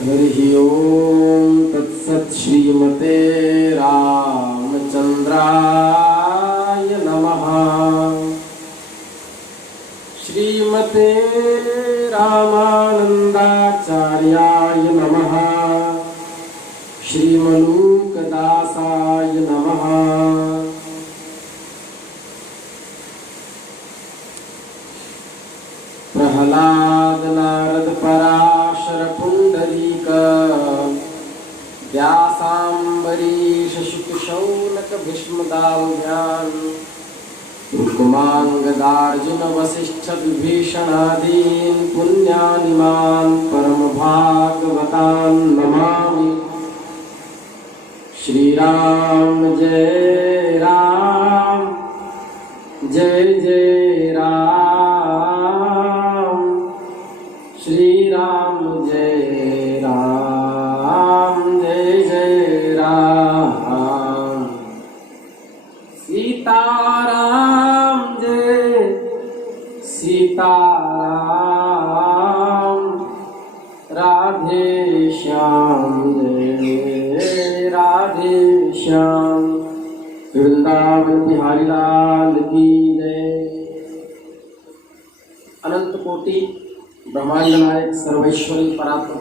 हरिः ओम तत्सत्। श्रीमते रामचंद्राय नमः। श्रीमते रामानंदाचार्याय नमः। श्रीमलूकदासाय नमः। प्रहलाद नारद पराशर पुंडरीक व्यासांबरीश शुक शौनक भीष्मदाव्यान् रुक्मांगदार्जुन वसिष्ठ विभीषणादीन् पुण्यानिमान् परम भागवतान् नमामि। श्री राम जय राम जय जय राम। श्री राम जय राम जय जय राम। सीताराम जय सीताराम। राधे श्याम जय राधे श्याम। वृंदावन बिहारी लाल की जय। अनंत कोटि ब्रह्मांड नायक सर्वेश्वरी परात्पर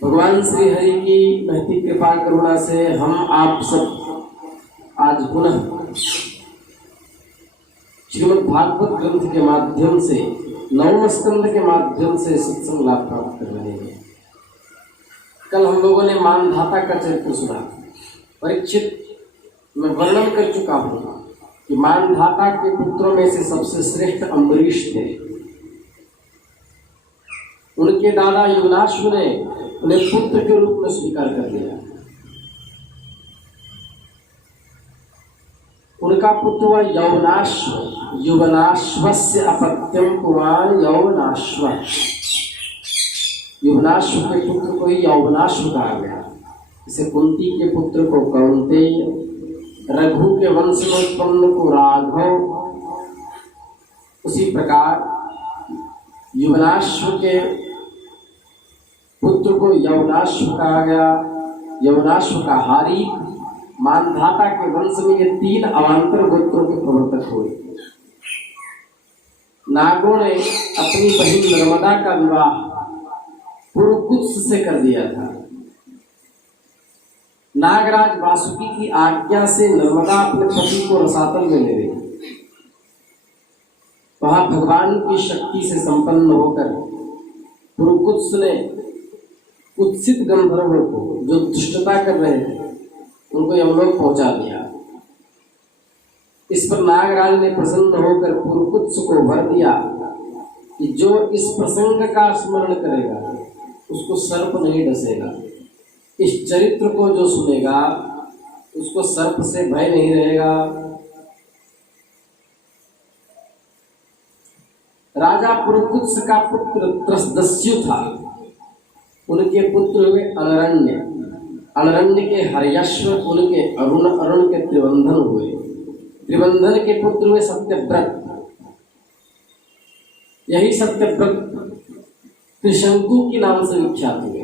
भगवान श्री हरि की महती कृपा करुणा से हम आप सब आज पुनः श्रीमद् भागवत ग्रंथ के माध्यम से नवम स्कंद के माध्यम से सत्संग लाभ प्राप्त कर रहे हैं। कल हम लोगों ने मानधाता का चरित्र सुना। परीक्षित मैं वर्णन कर चुका हूं कि मानधाता के पुत्रों में से सबसे श्रेष्ठ अम्बरीश थे। उनके दादा युवनाश्व ने उन्हें पुत्र के रूप में स्वीकार कर लिया। उनका पुत्र हुआ यौवनाश्व। युवनाश्वस्य अपत्यम कुमार यौवनाश्व। युवनाश्व के पुत्र को ही यौवनाश्व कहा गया। इसे कुंती के पुत्र को कौंतेय, रघु के वंश में उत्पन्न को राघव, उसी प्रकार युवनाश्व के पुत्र को यवनाश्व कहा गया। यवनाश्व का हारी। मानधाता के वंश में ये तीन अवान्तर गोत्रों के प्रवर्तक हुए। नागों ने अपनी बहन नर्मदा का विवाह पुरुकुत्स से कर दिया था। नागराज वासुकी की आज्ञा से नर्मदा अपने पति को रसातल में ले गई। वहां भगवान की शक्ति से संपन्न होकर पुरुकुत्स ने कुत्सित गंधर्वों को जो दुष्टता कर रहे थे उनको यमलोक पहुंचा दिया। इस पर नागराज ने प्रसन्न होकर पुरुकुत्स को वर दिया कि जो इस प्रसंग का स्मरण करेगा उसको सर्प नहीं डसेगा। इस चरित्र को जो सुनेगा उसको सर्प से भय नहीं रहेगा। राजा पुरुकुत्स का पुत्र त्रसदस्यु था। उनके पुत्र हुए अनरण्य। अनरण्य के हर्यश्व, उनके अरुण, अरुण के त्रिबंधन हुए। त्रिबंधन के पुत्र हुए सत्यव्रत। यही सत्यव्रत त्रिशंकु के नाम से विख्यात हुए।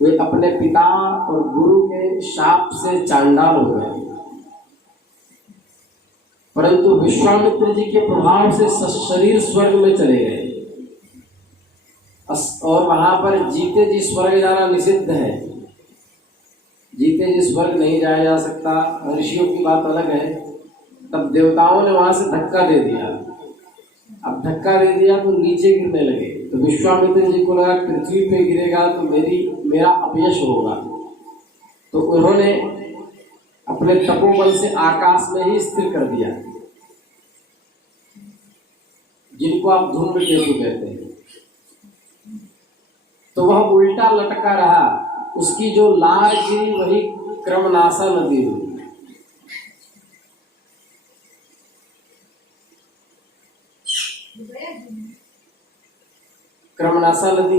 वे अपने पिता और गुरु के शाप से चांडाल हो गए, परंतु विश्वामित्र जी के प्रभाव से शरीर स्वर्ग में चले गए और वहां पर जीते जी स्वर्ग जाना निषिद्ध है। जीते जी स्वर्ग नहीं जाया जा सकता। ऋषियों की बात अलग है। तब देवताओं ने वहां से धक्का दे दिया। अब धक्का दे दिया तो नीचे गिरने लगे। तो विश्वामित्र जी को लगा पृथ्वी पे गिरेगा तो मेरा अपयश होगा। तो उन्होंने अपने तपोबल से आकाश में ही स्थिर कर दिया, जिनको आप धूम्रकेतु कहते हैं। तो वह उल्टा लटका रहा। उसकी जो लार गिरी वही क्रमनाशा नदी हुई। क्रमनाशा नदी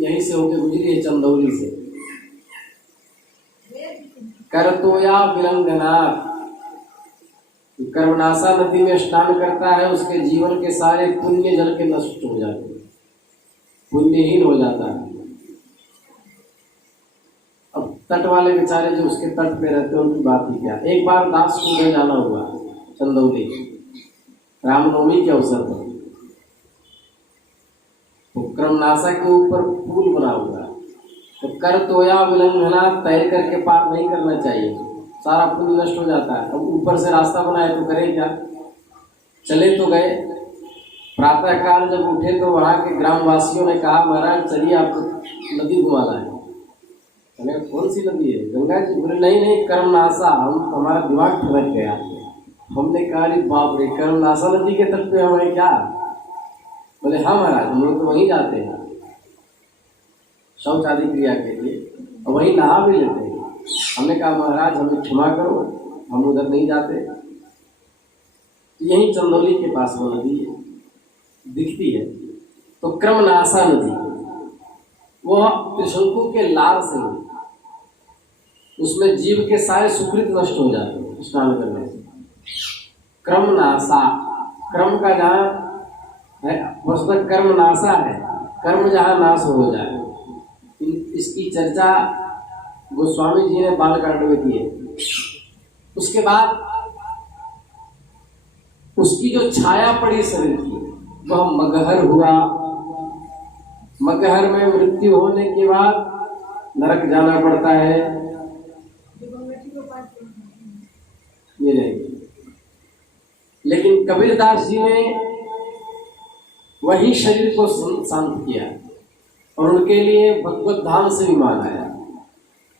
यहीं से होकर गुजरी है, चंदौली से। करतोया विलंगनाथ कर्मनाशा नदी में स्नान करता है, उसके जीवन के सारे पुण्य जल के नष्ट हो जाते हैं। पुण्यहीन हो जाता है। अब तट वाले बेचारे जो उसके तट पे रहते हैं उनकी बात ही क्या। एक बार दास को ले जाना हुआ चंदौली रामनवमी के अवसर पर, तो क्रमनाशा के ऊपर पुल बना हुआ है, तो कर तोया विलंघना तैर करके पार नहीं करना चाहिए, सारा पुण्य नष्ट हो जाता है। अब ऊपर से रास्ता बनाए तो करें क्या। चले तो गए, प्रातःकाल जब उठे तो वहाँ के ग्रामवासियों ने कहा महाराज चलिए आपको नदी घुमाना है। मैंने कौन सी नदी है? गंगा जी। बोले नहीं नहीं कर्मनाशा, हम हमारा दिमाग ठनक गया। हमने कहा अरे बाप रे, कर्मनाशा नदी के तट पे हमें क्या? बोले हाँ महाराज, हम लोग तो वहीं जाते हैं शौच आदि क्रिया के लिए और वहीं नहा भी लेते हैं। हमने कहा महाराज हमें क्षमा करो, हम उधर नहीं जाते। यहीं चंदौली के पास वो नदी है, दिखती है। तो क्रमनाशा नदी, वह त्रिशंकु के लार से, उसमें जीव के सारे सुकृत नष्ट हो जाते हैं स्नान करने से। क्रमनाशा, क्रम का जहाँ है वस्तुतः कर्मनाशा है, कर्म जहाँ नाश हो जाए। इसकी चर्चा गोस्वामी जी ने बालकांड में की है। उसके बाद उसकी जो छाया पड़ी शरीर की, वह मगहर हुआ। मगहर में मृत्यु होने के बाद नरक जाना पड़ता है। ये नहीं, लेकिन कबीरदास जी ने वही शरीर को शांत किया और उनके लिए भगवत धाम से विमान आया।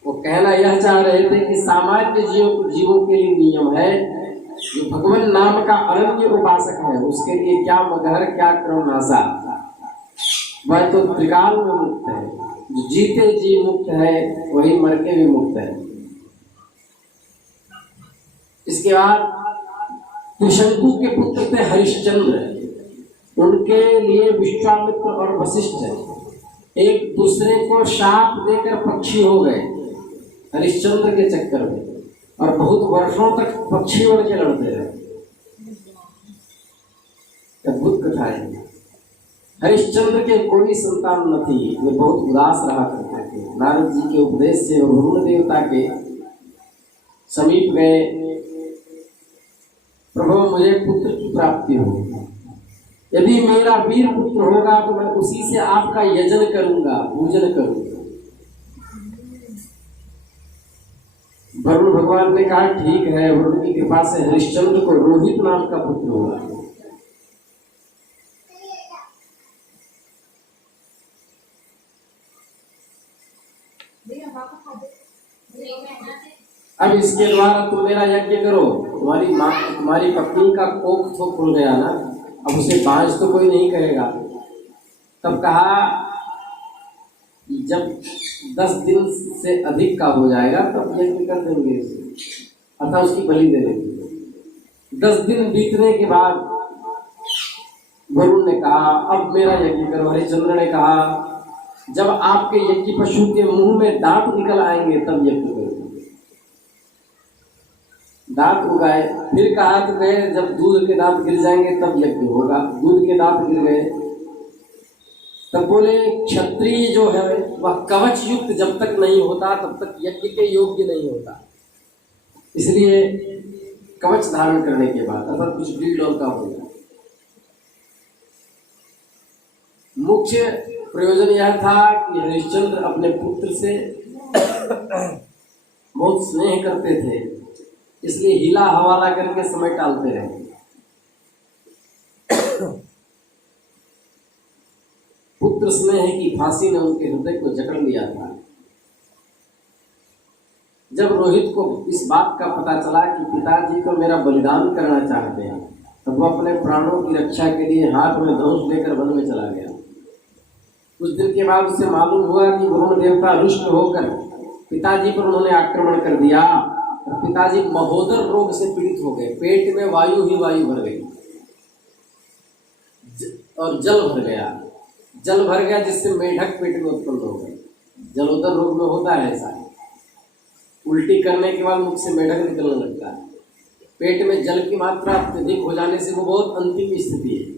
वो कहना यह चाह रहे थे कि सामान्य जीवों के लिए नियम है, जो भगवान नाम का अनन्य उपासक है उसके लिए क्या मगहर क्या क्रमनाशा, वह तो त्रिकाल में मुक्त है। जो जीते जी मुक्त है वही मर के भी मुक्त है। इसके बाद त्रिशंकु के पुत्र थे हरिश्चंद्र, उनके लिए विश्वामित्र और वशिष्ठ एक दूसरे को शाप देकर पक्षी हो गए हरिश्चंद्र के चक्कर में, और बहुत वर्षों तक पक्षी बन के लड़ते रहे। अद्भुत कथा है। हरिश्चंद्र के कोई संतान न थी, वे बहुत उदास रहा करते थे। नारद जी के उपदेश से वरुण देवता के समीप गए, प्रभु मुझे पुत्र की प्राप्ति हो, यदि मेरा वीर पुत्र होगा तो मैं उसी से आपका यजन करूंगा, पूजन करूंगा। वरुण भगवान ने कहा ठीक है। वरुण की कृपा से हरिश्चंद्र को रोहित नाम का पुत्र हुआ। अब इसके द्वारा तुम मेरा यज्ञ करो। तुम्हारी पत्नी का कोख तो खुल गया ना, अब उसे बांझ तो कोई नहीं करेगा। तब कहा जब 10 दिन से अधिक का हो जाएगा तब यज्ञ कर देंगे, अर्थात उसकी बलि दे देंगे। 10 दिन बीतने के बाद वरुण ने कहा अब मेरा यज्ञ करो। हरिश्चंद्र ने कहा जब आपके यज्ञ पशु के मुंह में दांत निकल आएंगे तब यज्ञ करो। दांत उगाए, फिर कहा तो गए जब दूध के दांत गिर जाएंगे तब यज्ञ होगा। दूध के दांत गिर गए, तब बोले क्षत्रिय जो है वह कवच युक्त जब तक नहीं होता तब तक यज्ञ के योग्य नहीं होता। इसलिए कवच धारण करने के बाद अर्थात कुछ ब्रीड और का होगा। मुख्य प्रयोजन यह था कि हरिश्चंद्र अपने पुत्र से बहुत स्नेह करते थे, इसलिए हिला हवाला करके समय टालते रहे। पुत्र स्नेह की फांसी ने उनके हृदय को जकड़ लिया था। जब रोहित को इस बात का पता चला कि पिताजी तो मेरा बलिदान करना चाहते हैं, तब वो अपने प्राणों की रक्षा के लिए हाथ में धनुष लेकर वन में चला गया। कुछ दिन के बाद उसे मालूम हुआ कि वरुण देवता रुष्ट होकर पिताजी पर उन्होंने आक्रमण कर दिया और पिताजी महोदर रोग से पीड़ित हो गए। पेट में वायु ही वायु भर गई और जल भर गया। जल भर गया जिससे मेढक पेट में उत्पन्न हो गए। जलोदर रोग में होता है ऐसा, उल्टी करने के बाद मुख से मेढक निकलने लगता है। पेट में जल की मात्रा अत्यधिक हो जाने से वो बहुत अंतिम स्थिति है।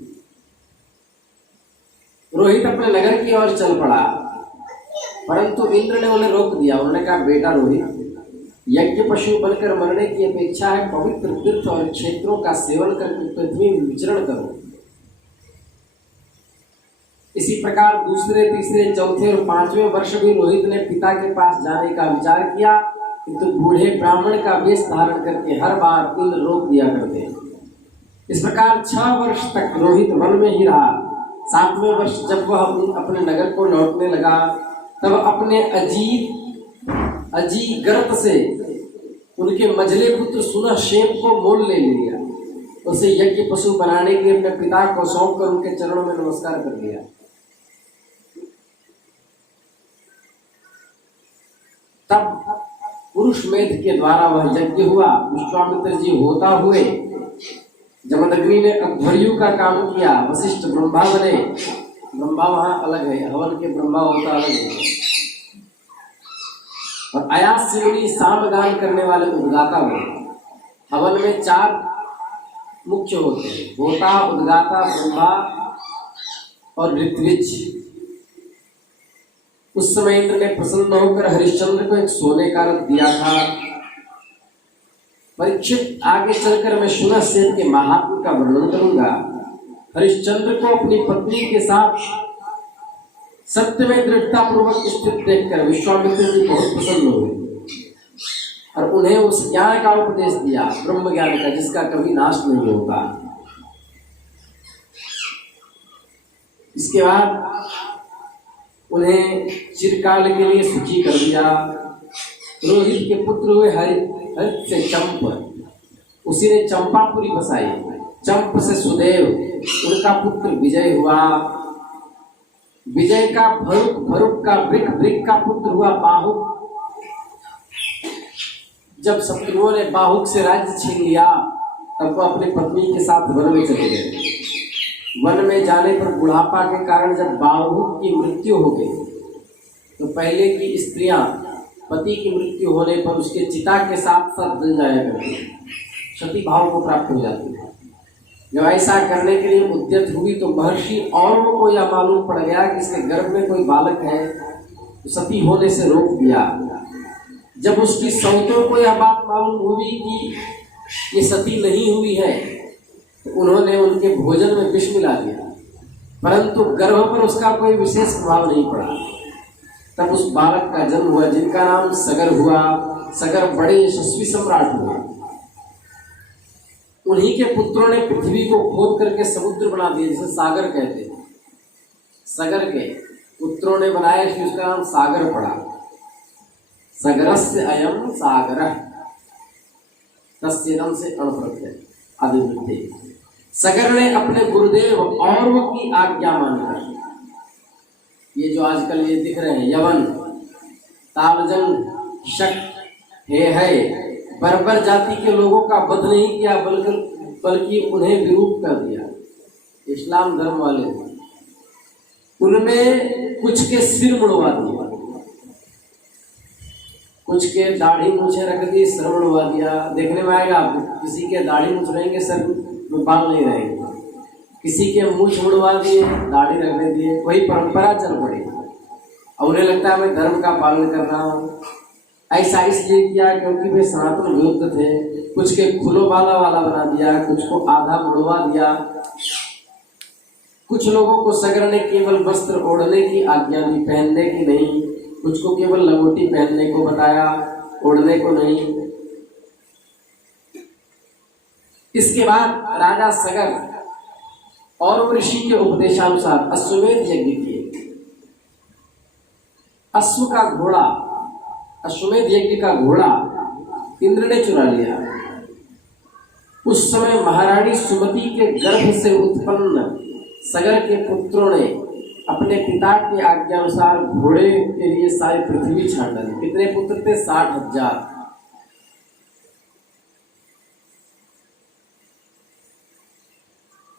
रोहित अपने नगर की ओर चल पड़ा, परंतु इंद्र ने उन्हें रोक दिया। उन्होंने कहा, बेटा रोहित, यज्ञ पशु बनकर मरने की अपेक्षा है पवित्र तीर्थ और क्षेत्रों का सेवन करके पृथ्वी में विचरण करो। इसी प्रकार दूसरे, तीसरे, चौथे और पांचवें वर्ष भी रोहित ने पिता के पास जाने का विचार किया, किंतु बूढ़े ब्राह्मण का वेश धारण करके हर बार इंद्र रोक दिया करते। इस प्रकार 6 वर्ष तक रोहित वन में ही रहा। 7वें वर्ष जब वह अपने नगर को लौटने लगा, तब अपने अजी गर्त से उनके मझले पुत्र सुनहशेम को मोल ले लिया। उसे यज्ञ पशु बनाने के लिए अपने पिता को सौंप कर उनके चरणों में नमस्कार कर लिया। तब पुरुष मेध के द्वारा वह यज्ञ हुआ। विश्वामित्र जी होता हुए जमदग्नि ने अध्वर्यु का काम किया। वशिष्ठ ब्रह्मा बने। ब्रह्मा वहां अलग है, हवन के ब्रह्मा होता अलग है। और अयास मुनि सामगान करने वाले उद्गाता बने। हवन में 4 मुख्य होते हैं, होता, उद्गाता, ब्रह्मा और ऋत्विज। उस समय इंद्र ने प्रसन्न होकर हरिश्चंद्र को एक सोने का रथ दिया था। परीक्षित, आगे चलकर मैं सुनहशेम के महात्म्य का वर्णन करूंगा। हरिश्चंद्र को अपनी पत्नी के साथ सत्य में दृढ़ता पूर्वक स्थित देखकर विश्वामित्र जी बहुत प्रसन्न हुए और उन्हें उस ज्ञान का उपदेश दिया, ब्रह्म ज्ञान का, जिसका कभी नाश नहीं होगा। इसके बाद उन्हें चिरकाल के लिए सुखी कर दिया। रोहित के पुत्र हुए हरित से चंप, उसी ने चंपापुरी बसाई। चंप से सुदेव, उनका पुत्र विजय हुआ। विजय का भरुक, भरुक का वृक, वृक का पुत्र हुआ बाहुक। जब शत्रुओं ने बाहुक से राज्य छीन लिया, तब वो अपनी पत्नी के साथ वन में चले गए। वन में जाने पर बुढ़ापा के कारण जब बाहुक की मृत्यु हो गई, तो पहले की स्त्रियां पति की मृत्यु होने पर उसके चिता के साथ साथ जल जाया करती, सती भाव को प्राप्त हो जाती है। जब ऐसा करने के लिए उद्यत हुई तो महर्षि और को यह मालूम पड़ गया कि इसके गर्भ में कोई बालक है, तो सती होने से रोक दिया। जब उसकी सौतों को यह बात मालूम हुई कि ये सती नहीं हुई है, तो उन्होंने उनके भोजन में विष मिला दिया, परंतु गर्भ पर उसका कोई विशेष प्रभाव नहीं पड़ा। तब उस बालक का जन्म हुआ, जिनका नाम सगर हुआ। सगर बड़े यशस्वी सम्राट हुए। उन्हीं के पुत्रों ने पृथ्वी को खोद करके समुद्र बना दिया, जिसे सागर कहते हैं। सगर के पुत्रों ने बनाया, इसलिए उसका नाम सागर पड़ा। सगरस्य अयम सागरः, तस्येदम से अणप्रत्यय आदिवृद्धि। सगर ने अपने गुरुदेव और की आज्ञा मानकर, ये जो आजकल ये दिख रहे हैं यवन, तालजंग, शक, है बर्बर जाति के लोगों का वध नहीं किया, बल्कि उन्हें विरूप कर दिया। इस्लाम धर्म वाले उनमें कुछ के सिर मुड़वा दिया, कुछ के दाढ़ी मूछे रख दी, सर मुड़वा दिया। देखने में आएगा, किसी के दाढ़ी मूछ रहेंगे, सर में बाल नहीं रहेंगे। किसी के मूछ मुड़वा दिए, दाढ़ी रखने दिए, वही परंपरा चल पड़ी और उन्हें लगता है मैं धर्म का पालन कर रहा हूँ। ऐसा इसलिए किया क्योंकि वे सनातन विरुद्ध थे। कुछ के खुलो वाला बना दिया, कुछ को आधा मुड़वा दिया। कुछ लोगों को सगर ने केवल वस्त्र ओढ़ने की आज्ञा दी, पहनने की नहीं। कुछ को केवल लंगोटी पहनने को बताया, ओढ़ने को नहीं। इसके बाद राजा सगर और ऋषि के उपदेशानुसार अश्वमेध यज्ञ किए। अश्व का घोड़ा, अश्वमेध यज्ञ का घोड़ा इंद्र ने चुरा लिया। उस समय महारानी सुमति के गर्भ से उत्पन्न सगर के पुत्रों ने अपने पिता की आज्ञा अनुसार घोड़े के लिए सारी पृथ्वी छान डाली। कितने पुत्र थे? 60,000।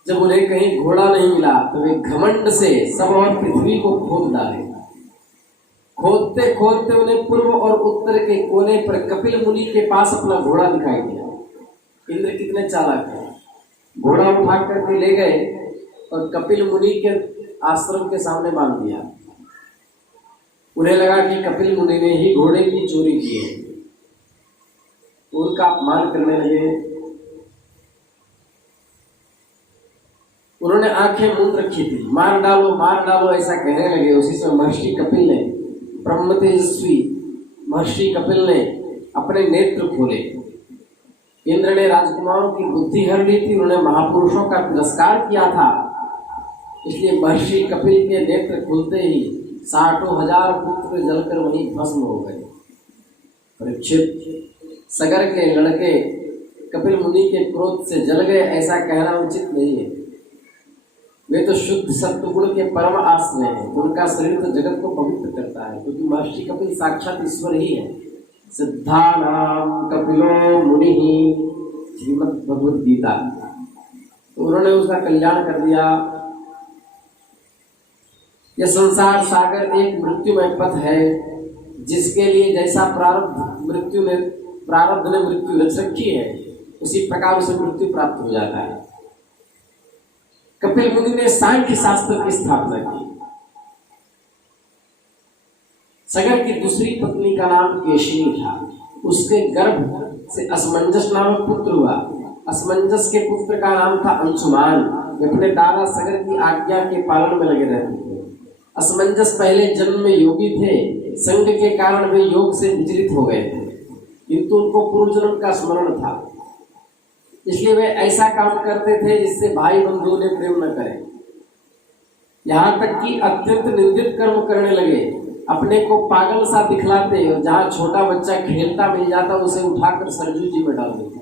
जब उन्हें कहीं घोड़ा नहीं मिला तो वे घमंड से सब और पृथ्वी को खोद डाले। खोदते खोदते उन्हें पूर्व और उत्तर के कोने पर कपिल मुनि के पास अपना घोड़ा दिखाई दिया। इंद्र कितने चालाक है, घोड़ा उठा करके ले गए और कपिल मुनि के आश्रम के सामने बांध दिया। उन्हें लगा कि कपिल मुनि ने ही घोड़े की चोरी की है, उनका अपमान करने लगे। उन्होंने आंखें मूंद रखी थी, मार डालो ऐसा कहने लगे। उसी समय महर्षि कपिल ने, ब्रह्म तेजस्वी महर्षि कपिल ने अपने नेत्र खोले। इंद्र ने राजकुमारों की बुद्धि हर ली थी, उन्होंने महापुरुषों का तिरस्कार किया था, इसलिए महर्षि कपिल के नेत्र खुलते ही 60,000 पुत्र जलकर वहीं भस्म हो गए। परीक्षित, सगर के लड़के कपिल मुनि के क्रोध से जल गए ऐसा कहना उचित नहीं है। वे तो शुद्ध सत्वगुण के परम आश्रय हैं, उनका शरीर तो जगत को पवित्र करता है, क्योंकि महर्षि कपिल साक्षात ईश्वर ही है। सिद्धानाम कपिलो मुनि, श्रीमद् भगवद गीता। तो उन्होंने उसका कल्याण कर दिया। यह संसार सागर एक मृत्युमय पथ है, जिसके लिए जैसा प्रारब्ध ने मृत्यु रच रखी है, उसी प्रकार उसे मृत्यु प्राप्त हो जाता है। कपिल मुनि ने सांख्य शास्त्र की स्थापना की। सगर की दूसरी पत्नी का नाम केशिनी था। उसके गर्भ से असमंजस नामक पुत्र हुआ। असमंजस के पुत्र का नाम था अंशुमान। वे अपने दादा सगर की आज्ञा के पालन में लगे रहते थे। असमंजस पहले जन्म में योगी थे, संग के कारण वे योग से विचलित हो गए थे, किंतु उनको पूर्व जन्म का स्मरण था, इसलिए वे ऐसा काम करते थे जिससे भाई बंधुओं ने प्रेम न करें। यहाँ तक कि अत्यंत निंदित कर्म करने लगे। अपने को पागल सा दिखलाते और जहाँ छोटा बच्चा खेलता मिल जाता उसे उठाकर सरजू जी में डाल देते।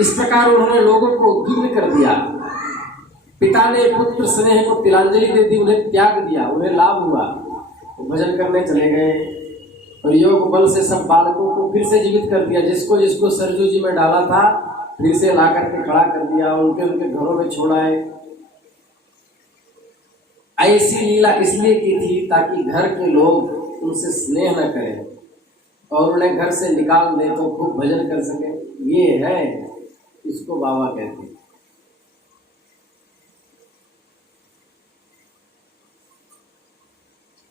इस प्रकार उन्होंने लोगों को उद्विग्न कर दिया। पिता ने पुत्र स्नेह को तिलांजलि दे दी, उन्हें त्याग दिया, उन्हें लाभ हुआ, तो भजन करने चले गए और योग बल से सब बालकों को फिर से जीवित कर दिया। जिसको जिसको सरजू जी में डाला था फिर से ला करके खड़ा कर दिया, उनके घरों में छोड़ाए। ऐसी लीला इसलिए की थी ताकि घर के लोग उनसे स्नेह न करें और उन्हें घर से निकाल दे तो खूब भजन कर सके। ये है, इसको बाबा कहते हैं।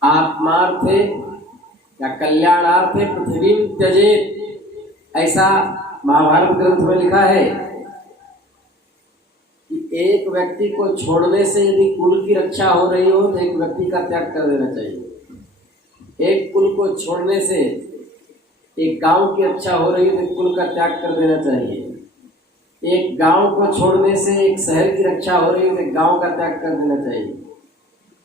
आत्मार्थे या कल्याणार्थे पृथ्वी त्यजेत, ऐसा महाभारत ग्रंथ में लिखा है कि एक व्यक्ति को छोड़ने से यदि कुल की रक्षा हो रही हो तो एक व्यक्ति का त्याग कर देना चाहिए। एक कुल को छोड़ने से एक गांव की रक्षा हो रही है तो कुल का त्याग कर देना चाहिए। एक गांव को छोड़ने से एक शहर की रक्षा हो रही है तो गांव का त्याग कर देना चाहिए।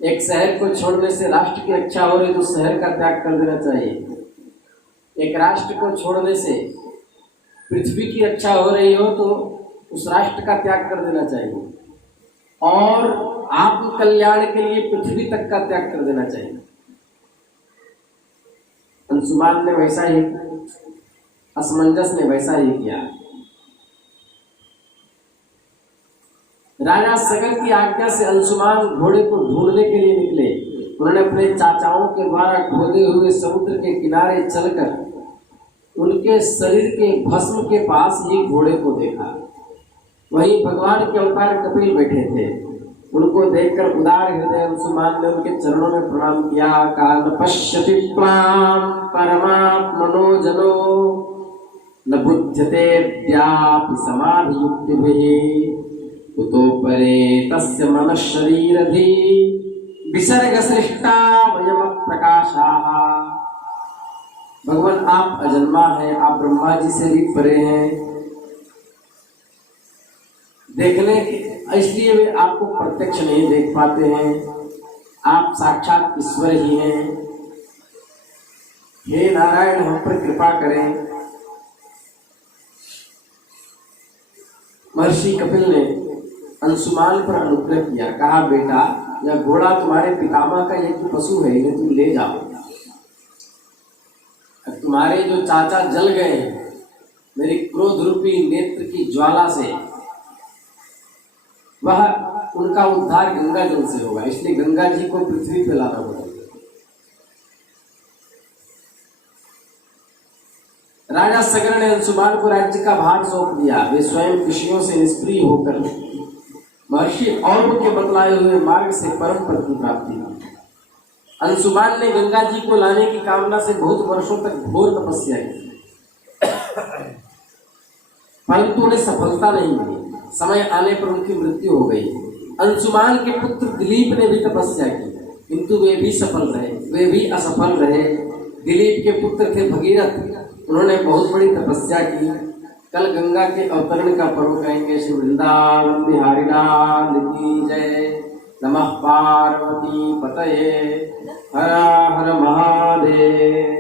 एक शहर को छोड़ने से राष्ट्र की रक्षा हो रही है तो शहर का त्याग कर देना चाहिए। एक राष्ट्र को छोड़ने से पृथ्वी की रक्षा हो रही हो तो उस राष्ट्र का त्याग कर देना चाहिए और आत्म कल्याण के लिए पृथ्वी तक का त्याग कर देना चाहिए। अंशुमान ने वैसा ही, असमंजस ने वैसा ही किया। राजा सगर की आज्ञा से अंशुमान घोड़े को ढूंढने के लिए निकले। उन्होंने अपने चाचाओं के द्वारा खोदे हुए समुद्र के किनारे चलकर उनके शरीर के भस्म के पास ही घोड़े को देखा। वहीं भगवान के अवतार कपिल बैठे थे। उनको देखकर उदार हृदय अंशुमान ने उनके चरणों में प्रणाम किया। काल पश्यति त्वां परमात्मनो जनो न बुध्यते द्यापि समाधियुक्तिभिः कुतो परे तस्य मनः शरीरधि विसर्ग सृष्टा वयम प्रकाशाः। भगवान आप अजन्मा हैं, आप ब्रह्मा जी से भी परे हैं। देखने इसलिए वे आपको प्रत्यक्ष नहीं देख पाते हैं, आप साक्षात ईश्वर ही हैं। हे नारायण, हम पर कृपा करें। महर्षि कपिल ने अंशुमान पर अनुग्रह किया। कहा, बेटा, यह घोड़ा तुम्हारे पितामह का यज्ञ पशु है, इन्हें तुम ले जाओ। अब तुम्हारे जो चाचा जल गए हैं मेरे क्रोध रूपी नेत्र की ज्वाला से, वह उनका उद्धार गंगा जल से होगा, इसलिए गंगा जी को पृथ्वी पे लाना होगा। राजा सगर ने अंशुमान को राज्य का भार सौंप दिया। वे स्वयं कृषियों से निष्क्रिय होकर महर्षि और के बतलाए हुए मार्ग से परम पद की प्राप्ति की। अंशुमान ने गंगा जी को लाने की कामना से बहुत वर्षों तक घोर तपस्या की, परंतु उन्हें सफलता नहीं मिली। समय आने पर उनकी मृत्यु हो गई। अंशुमान के पुत्र दिलीप ने भी तपस्या की, किंतु वे भी सफल रहे, वे भी असफल रहे। दिलीप के पुत्र थे भगीरथ, उन्होंने बहुत बड़ी तपस्या की। कल गंगा के अवतरण का पर्व कहेंगे। श्री वृंदावन बिहारी लाल की जय। नमः पार्वती पतये, हर हर महादेव।